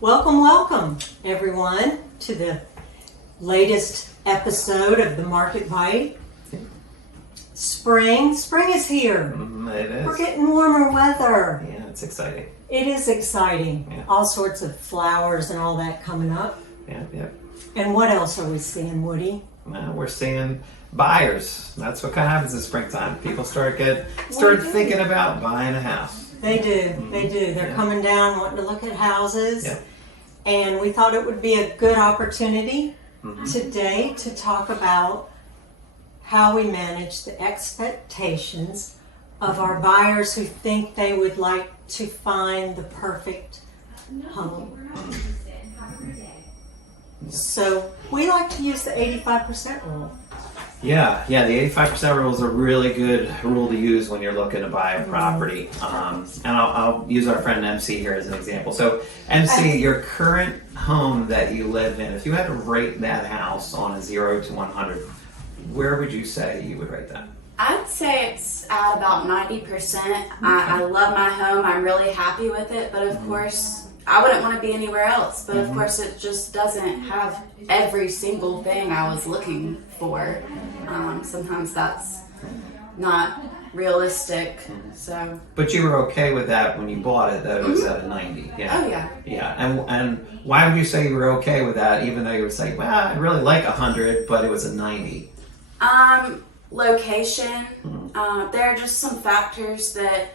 Welcome, everyone, to the latest episode of the Market Bite. Spring is here. It is. We're getting warmer weather. Yeah, it's exciting. It is exciting. Yeah. All sorts of flowers and all that coming up. Yeah. And what else are we seeing, Woody? We're seeing buyers. That's what kind of happens in springtime. People start thinking about buying a house. They do. They do. They're coming down wanting to look at houses. Yeah. And we thought it would be a good opportunity today to talk about how we manage the expectations of our buyers who think they would like to find the perfect home. So we like to use the 85% rule. Yeah, the 85% rule is a really good rule to use when you're looking to buy a property. And I'll use our friend MC here as an example. So MC, your current home that you live in, if you had to rate that house on a 0 to 100, where would you say you would rate that? I'd say it's at about 90%. I love my home. I'm really happy with it. But of course, I wouldn't want to be anywhere else. But of course, it just doesn't have every single thing I was looking for. Sometimes that's not realistic. So. But you were okay with that when you bought it, that it was at a 90. Yeah. Oh yeah. Yeah, and why would you say you were okay with that, even though you were saying, well, I really like 100, but it was a 90? Location. There are just some factors that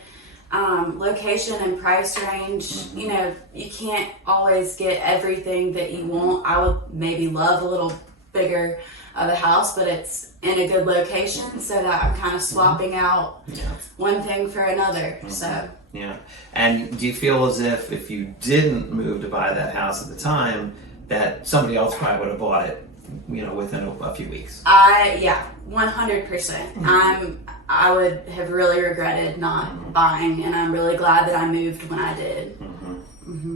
location and price range, you know, you can't always get everything that you want. I would maybe love a little bigger of a house, but it's in a good location so that I'm kind of swapping out one thing for another. So yeah. And do you feel as if you didn't move to buy that house at the time, that somebody else probably would have bought it, you know, within a few weeks? 100%. I would have really regretted not buying, and I'm really glad that I moved when I did.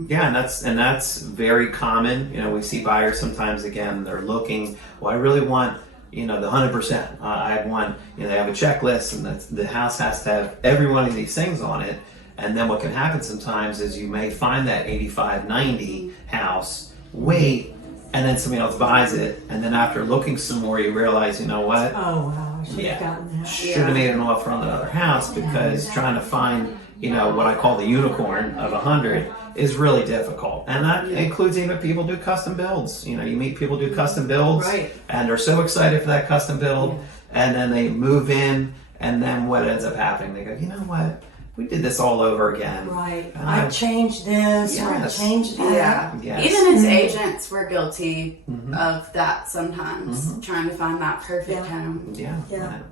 Yeah, and that's very common. You know, we see buyers sometimes, again, they're looking, well, I really want, you know, the 100%. I want, you know, they have a checklist, and the house has to have every one of these things on it. And then what can happen sometimes is you may find that 85, 90 house, wait, and then somebody else buys it, and then after looking some more, you realize, you know what? Oh, wow, I should have gotten that. Should have made an offer on the other house, because trying to find, you know, what I call the unicorn of 100 is really difficult. And that includes even people do custom builds. You know, you meet people do custom builds, and they're so excited for that custom build, and then they move in, and then what ends up happening? They go, you know what? We did this all over again. Right. I changed this, or I changed that. Yeah. Even as agents, we're guilty of that sometimes, trying to find that perfect home. Yeah.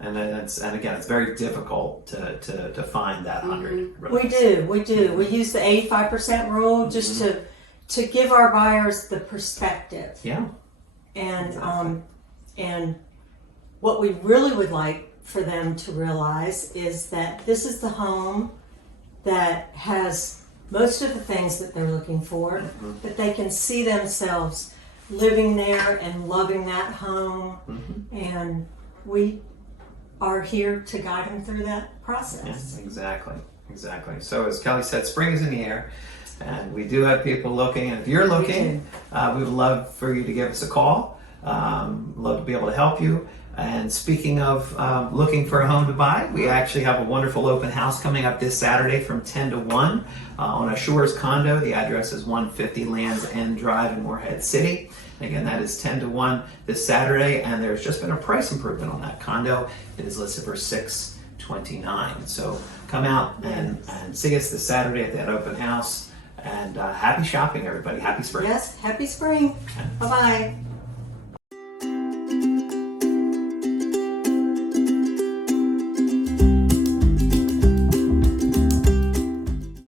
And again, it's very difficult to find that 100. We do. We use the 85% rule just to give our buyers the perspective. Yeah. And and what we really would like for them to realize is that this is the home that has most of the things that they're looking for, that they can see themselves living there and loving that home, and we are here to guide them through that process. Yes, exactly. So as Kelly said, spring is in the air, and we do have people looking, and if you're looking, we would love for you to give us a call. Love to be able to help you. And speaking of looking for a home to buy, we actually have a wonderful open house coming up this Saturday from 10 to 1 on a Shores condo. The address is 150 Lands End Drive in Morehead City. And again, that is 10 to 1 this Saturday, and there's just been a price improvement on that condo. It is listed for $629. So come out and see us this Saturday at that open house. And happy shopping, everybody. Happy spring. Yes, happy spring. Bye-bye.